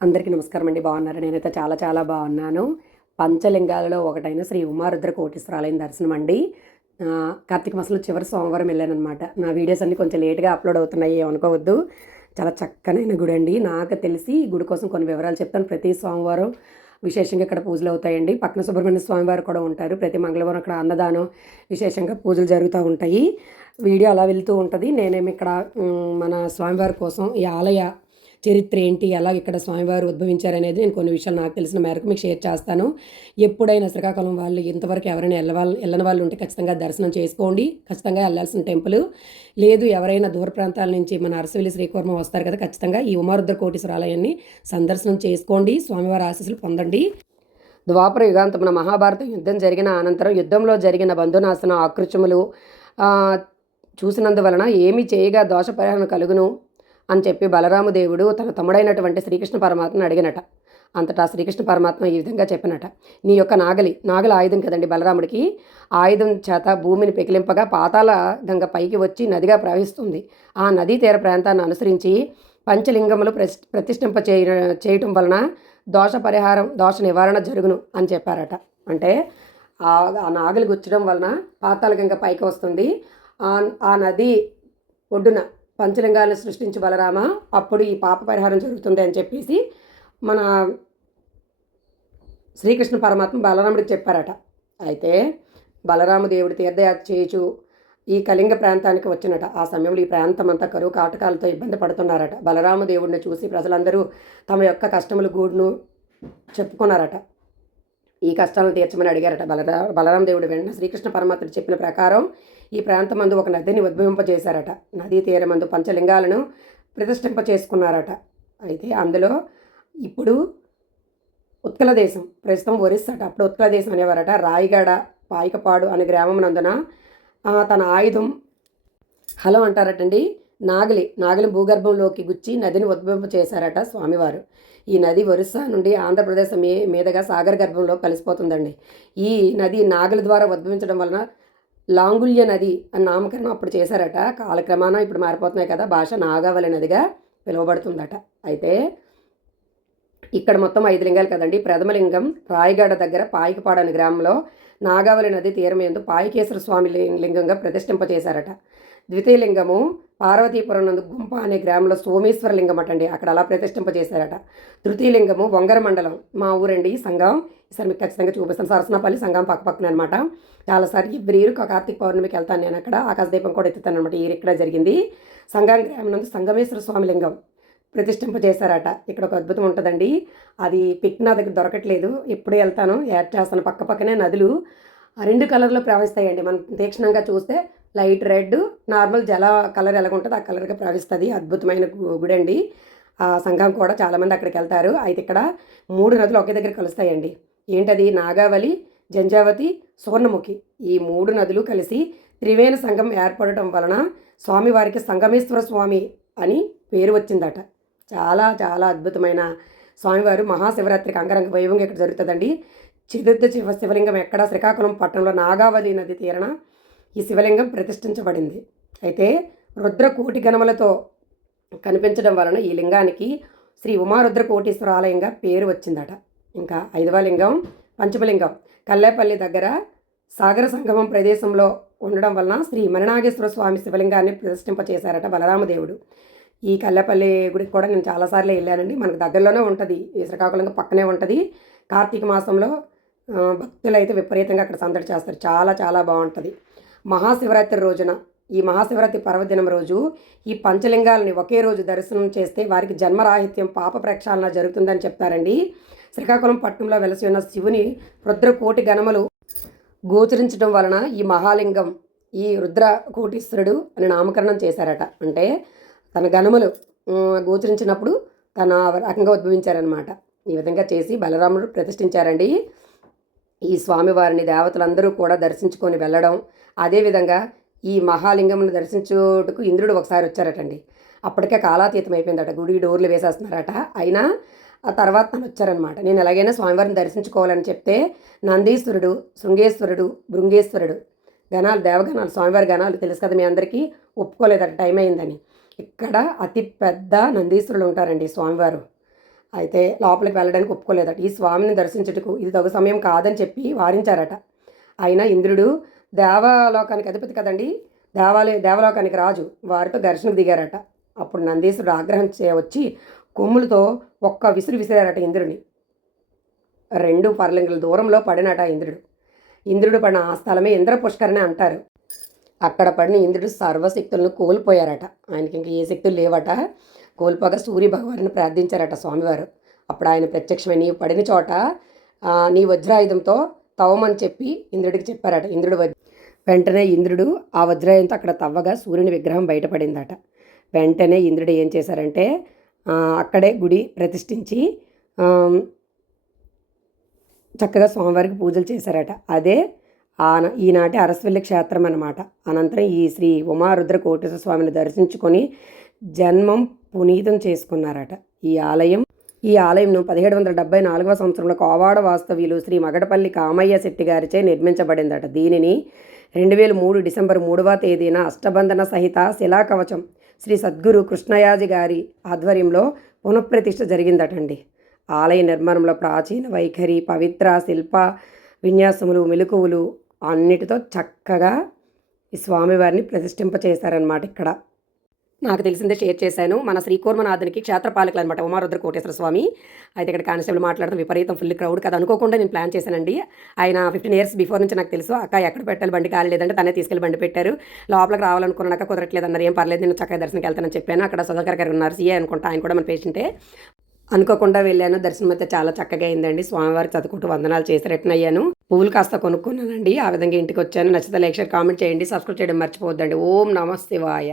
అందరికీ నమస్కారం అండి. బాగున్నారు? నేనైతే చాలా చాలా బాగున్నాను. పంచలింగాలలో ఒకటైన శ్రీ ఉమారుద్ర కోటేశ్వరాలయం దర్శనం అండి. కార్తీక మాసంలో చివరి సోమవారం వెళ్ళానమాట నా వీడియోస్ అన్ని కొంచెం లేట్గా అప్లోడ్ అవుతున్నాయి అనుకోవద్దు చాలా చక్కనైన గుడి అండి. నాకు తెలిసి ఈ గుడి కోసం కొన్ని వివరాలు చెప్తాను. ప్రతి సోమవారం విశేషంగా ఇక్కడ పూజలు అవుతాయండి. పక్కన సుబ్రహ్మణ్య స్వామి వారు కూడా ఉంటారు. ప్రతి మంగళవారం అక్కడ అన్నదానం విశేషంగా పూజలు జరుగుతూ ఉంటాయి. వీడియో అలా వెళ్తూ ఉంటుంది. నేనేమి ఇక్కడ మన స్వామివారి కోసం ఈ ఆలయ చరిత్ర ఏంటి? ఎలా ఇక్కడ స్వామివారు ఉద్భవించారనేది నేను కొన్ని విషయాలు నాకు తెలిసిన మేరకు మీకు షేర్ చేస్తాను. ఎప్పుడైనా శ్రీకాకుళం వాళ్ళు ఇంతవరకు ఎవరైనా వెళ్ళవాళ్ళు వెళ్ళని వాళ్ళు ఉంటే ఖచ్చితంగా దర్శనం చేసుకోండి. ఖచ్చితంగా వెళ్ళాల్సిన టెంపుల్. లేదు ఎవరైనా దూర ప్రాంతాల నుంచి మన అరసవల్లి శ్రీకూర్మం వస్తారు కదా ఖచ్చితంగా ఈ ఉమారుద్ర కోటేశ్వర ఆలయాన్ని సందర్శనం చేసుకోండి. స్వామివారి ఆశీస్సులు పొందండి. ద్వాపర యుగాంతమున మహాభారత యుద్ధం జరిగిన అనంతరం యుద్ధంలో జరిగిన బంధునాశన ఆకృత్యములు చూసినందువలన ఏమి చేయగా దోష పరిహారం కలుగును. అని చెప్పి బలరామదేవుడు తన తమ్ముడైనటువంటి శ్రీకృష్ణ పరమాత్మను అడిగినట. అంతటా శ్రీకృష్ణ పరమాత్మ ఈ విధంగా చెప్పినట. నీ యొక్క నాగలి నాగలి ఆయుధం కదండి బలరాముడికి. ఆయుధం చేత భూమిని పెకిలింపగా పాతాల గంగ పైకి వచ్చి నదిగా ప్రవహిస్తుంది. ఆ నదీ తీర ప్రాంతాన్ని అనుసరించి పంచలింగములు ప్రతి ప్రతిష్ఠింప చేయ చేయటం వలన దోష పరిహారం దోష నివారణ జరుగును అని చెప్పారట. అంటే ఆ ఆ నాగలి గుచ్చడం వలన పాతాల గంగ పైకి వస్తుంది. ఆ ఆ నది ఒడ్డున పంచలింగాలను సృష్టించి బలరామ అప్పుడు ఈ పాప పరిహారం జరుగుతుంది అని చెప్పేసి మన శ్రీకృష్ణ పరమాత్మ బలరాముడికి చెప్పారట. అయితే బలరామదేవుడు తీర్థయాత్ర చేయుచు ఈ కళింగ ప్రాంతానికి వచ్చినట. ఆ సమయంలో ఈ ప్రాంతం అంతా కరువు కాటకాలతో ఇబ్బంది పడుతున్నారట. బలరామదేవుడిని చూసి ప్రజలందరూ తమ యొక్క కష్టముల గూడును చెప్పుకున్నారట. ఈ కష్టాలను తీర్చమని అడిగారట బలరా బలరాం దేవుడు వెంటనే శ్రీకృష్ణ పరమాత్ముడు చెప్పిన ప్రకారం ఈ ప్రాంతమందు ఒక నదిని ఉద్భవింపజేశారట. నదీ తీరమందు పంచలింగాలను ప్రతిష్ఠింప చేసుకున్నారట అయితే అందులో ఇప్పుడు ఉత్కల దేశం ప్రస్తుతం ఒరిస్సాట. అప్పుడు ఉత్కల దేశం అనేవారట. రాయిగడ పాయికపాడు అనే గ్రామం నందున తన ఆయుధం హలం అంటారటండి. నాగలి నాగలి భూగర్భంలోకి గుచ్చి నదిని ఉద్భవింప చేశారట స్వామివారు. ఈ నది ఒరిస్సా నుండి ఆంధ్రప్రదేశ్ మీ మీదుగా సాగర్ గర్భంలో కలిసిపోతుందండి. ఈ నది నాగలి ద్వారా ఉద్భవించడం వలన లాంగుల్య నది అని నామకరణం అప్పుడు చేశారట. కాలక్రమాన ఇప్పుడు మారిపోతున్నాయి కదా భాష నాగావళి నదిగా పిలువబడుతుందట. అయితే ఇక్కడ మొత్తం ఐదు లింగాలు కదండి. ప్రథమ లింగం రాయగడ దగ్గర పాయికపాడు అనే గ్రామంలో నాగావళి నది తీరం ఎందు పాయికేశ్వర స్వామి లింగంగా ప్రతిష్ఠింపచేశారట. చేశారట లింగము పార్వతీపురం నందు గుంప అనే గ్రామంలో సోమేశ్వరలింగం అటండి. అక్కడ అలా ప్రతిష్ఠింపచేశారట తృతీయలింగము వంగర మండలం మా ఊరండి సంఘం. ఈసారి మీకు ఖచ్చితంగా చూపిస్తాను. సరసనపల్లి సంఘం పక్క పక్కన అనమాట చాలాసార్లు ఎవ్రీ ఇయర్ కార్తీక పౌర్ణమికి వెళ్తాను నేను అక్కడ. ఆకాశదీపం కూడా ఎత్తుతాను అనమాట ఈ ఇక్కడ జరిగింది. సంఘం గ్రామం నందు సంగమేశ్వర స్వామి లింగం ప్రతిష్ఠింపజేశారట. ఇక్కడ ఒక అద్భుతం ఉంటుందండి. అది పిక్ నా దగ్గర దొరకట్లేదు. ఎప్పుడు వెళ్తాను. యాడ్ చేస్తాను పక్క పక్కనే నదులు. ఆ రెండు కలర్లో ప్రవహిస్తాయండి. మనం తీక్షణంగా చూస్తే లైట్ రెడ్ నార్మల్ జల కలర్ ఎలాగ ఉంటుంది ఆ కలర్గా ప్రవహిస్తుంది. అద్భుతమైన గుడి అండి ఆ సంఘం కూడా చాలామంది అక్కడికి వెళ్తారు. అయితే ఇక్కడ మూడు నదులు ఒకే దగ్గర కలుస్తాయండి. ఏంటది? నాగావళి జంజావతి సువర్ణముఖి. ఈ మూడు నదులు కలిసి త్రివేణ సంఘం ఏర్పడటం వలన స్వామివారికి సంగమేశ్వర స్వామి అని పేరు వచ్చిందట. చాలా చాలా అద్భుతమైన స్వామివారు మహాశివరాత్రికి అంగరంగ వైభవంగా ఇక్కడ జరుగుతుందండి. చతుర్థ శివ శివలింగం ఎక్కడ శ్రీకాకుళం పట్టణంలో నాగావళి నది తీరన ఈ శివలింగం ప్రతిష్ఠించబడింది. అయితే రుద్ర కోటి గణములతో కనిపించడం వలన ఈ లింగానికి శ్రీ ఉమారుద్రకోటీశ్వర ఆలయంగా పేరు వచ్చిందట. ఇంకా ఐదవ లింగం పంచమలింగం. కల్లేపల్లి దగ్గర సాగర సంగమం ప్రదేశంలో ఉండడం వలన శ్రీ మరణాగేశ్వర స్వామి శివలింగాన్ని ప్రతిష్ఠింపచేశారట బలరామదేవుడు. ఈ కల్లేపల్లి గుడికి కూడా నేను చాలాసార్లు వెళ్ళానండి. మనకు దగ్గరలోనే ఉంటుంది. ఈ శ్రీకాకుళంగా పక్కనే ఉంటుంది. కార్తీక మాసంలో భక్తులు అయితే విపరీతంగా అక్కడ సందడి చేస్తారు. చాలా చాలా బాగుంటుంది. మహాశివరాత్రి రోజున ఈ మహాశివరాత్రి పర్వదినం రోజు ఈ పంచలింగాలని ఒకే రోజు దర్శనం చేస్తే వారికి జన్మరాహిత్యం పాప ప్రక్షాళన జరుగుతుందని చెప్తారండి. శ్రీకాకుళం పట్టణంలో వెలసి ఉన్న శివుని రుద్రకోటి గణములు గోచరించడం వలన ఈ మహాలింగం ఈ రుద్ర కోటీశ్వరుడు అని నామకరణం చేశారట. అంటే తన గణములు గోచరించినప్పుడు తన రకంగా ఉద్భవించారనమాట ఈ విధంగా చేసి బలరాముడు ప్రతిష్ఠించారండి. ఈ స్వామివారిని దేవతలందరూ కూడా దర్శించుకొని వెళ్ళడం అదేవిధంగా ఈ మహాలింగమును దర్శించుటకు ఇంద్రుడు ఒకసారి వచ్చారటండి. అప్పటికే కాలాతీతం అయిపోయిందట గుడి డోర్లు వేసేస్తున్నారట. అయినా ఆ తర్వాత తను వచ్చారనమాట నేను ఎలాగైనా స్వామివారిని దర్శించుకోవాలని చెప్తే నందీశ్వరుడు శృంగేశ్వరుడు భృంగేశ్వరుడు గణాలు దేవగణాలు స్వామివారి గణాలు తెలుసు కదా మీ అందరికీ ఒప్పుకోలేదట టైం అయిందని. ఇక్కడ అతి పెద్ద నందీశ్వరులు ఉంటారండి స్వామివారు. అయితే లోపలికి వెళ్ళడానికి ఒప్పుకోలేదట. ఈ స్వామిని దర్శించుటకు ఇది తగు సమయం కాదని చెప్పి వారించారట. అయినా ఇంద్రుడు దేవలోకానికి అధిపతి కదండి? దేవాలయ దేవలోకానికి రాజు. వారితో ఘర్షణకు దిగారట. అప్పుడు నందీశ్వరుడు ఆగ్రహం చే వచ్చి కొమ్ములతో ఒక్క విసురు విసిరారట ఇంద్రుని. రెండు పర్లింగుల దూరంలో పడినట ఇంద్రుడు. ఇంద్రుడు పడిన ఆ స్థలమే ఇంద్ర పుష్కరణి అంటారు. అక్కడ పడిన ఇంద్రుడు సర్వశక్తులను కోల్పోయారట. ఆయనకి ఇంకా ఏ శక్తులు లేవట. కోల్పోగా సూర్య భగవాన్ని ప్రార్థించారట స్వామివారు. అప్పుడు ఆయన ప్రత్యక్షమై నీవు పడిన చోట నీ వజ్రాయుధంతో తవ్వమని చెప్పి ఇంద్రుడికి చెప్పారట. ఇంద్రుడు వెంటనే ఇంద్రుడు ఆ వజ్రాయుధంతో అక్కడ తవ్వగా సూర్యుని విగ్రహం బయటపడిందట. వెంటనే ఇంద్రుడు ఏం చేశారంటే అక్కడే గుడి ప్రతిష్ఠించి చక్కగా స్వామివారికి పూజలు చేశారట. అదే ఆన ఈనాటి అరస్వల్లి క్షేత్రం అన్నమాట. అనంతరం ఈ శ్రీ ఉమారుద్ర కోటేశ్వర స్వామిని దర్శించుకొని జన్మం పునీతం చేసుకున్నారట. ఈ ఆలయం ఈ ఆలయంను పదిహేడు వందల డెబ్బై నాలుగవ సంవత్సరంలో కోవాడ వాస్తవ్యులు శ్రీ మగడపల్లి కామయ్య శెట్టి గారిచే నిర్మించబడిందట. దీనిని రెండు వేల మూడు డిసెంబర్ మూడవ తేదీన అష్టబంధన సహిత శిలాకవచం శ్రీ సద్గురు కృష్ణయాజి గారి ఆధ్వర్యంలో పునఃప్రతిష్ఠ జరిగిందటండి. ఆలయ నిర్మాణంలో ప్రాచీన వైఖరి పవిత్ర శిల్ప విన్యాసములు మెలకువలు అన్నిటితో చక్కగా ఈ స్వామివారిని ప్రతిష్ఠింపచేశారనమాట ఇక్కడ. నాకు తెలిసిందే షేర్ చేశాను. మన శ్రీకూర్మనాథునికి క్షేత్రపాలకులు అనమాట ఉమారుద్ర కోటేశ్వర స్వామి. అయితే ఇక్కడ కానిస్టేబుల్ మాట్లాడడం విపరీతం ఫుల్ క్రౌడ్ కదా అనుకోకుండా నేను ప్లాన్ చేశానండి. ఆయన ఫిఫ్టీన్ ఇయర్స్ బిఫోర్ నుంచి నాకు తెలుసు అక్క ఎక్కడ పెట్టాలి బండి ఖాళీ లేదంటే తనే తీసుకెళ్ళి బండి పెట్టారు. లోపలికి రావాలనుకున్నాక కుదరట్లేదు అన్నారు. ఏం పర్లేదు నేను చక్కగా దర్శనంకి వెళ్తానని చెప్పాను. అక్కడ సుధాకర్ గారు ఉన్నారు సీఏ అనుకుంటా ఆయన కూడా మన పేషెంటే. అనుకోకుండా వెళ్ళాను. దర్శనం అయితే చాలా చక్కగా అయిందండి. స్వామివారికి చదువుకుంటూ వందనాలు చేసి రిటర్న్ అయ్యాను. పువ్వులు కాస్త కొనుక్కున్నానండి. ఆ విధంగా ఇంటికి వచ్చాను. నచ్చితే లైక్ షేర్ కామెంట్ చేయండి. సబ్స్క్రైబ్ చేయడం మర్చిపోవద్దండి. ఓం నమస్తే శివాయ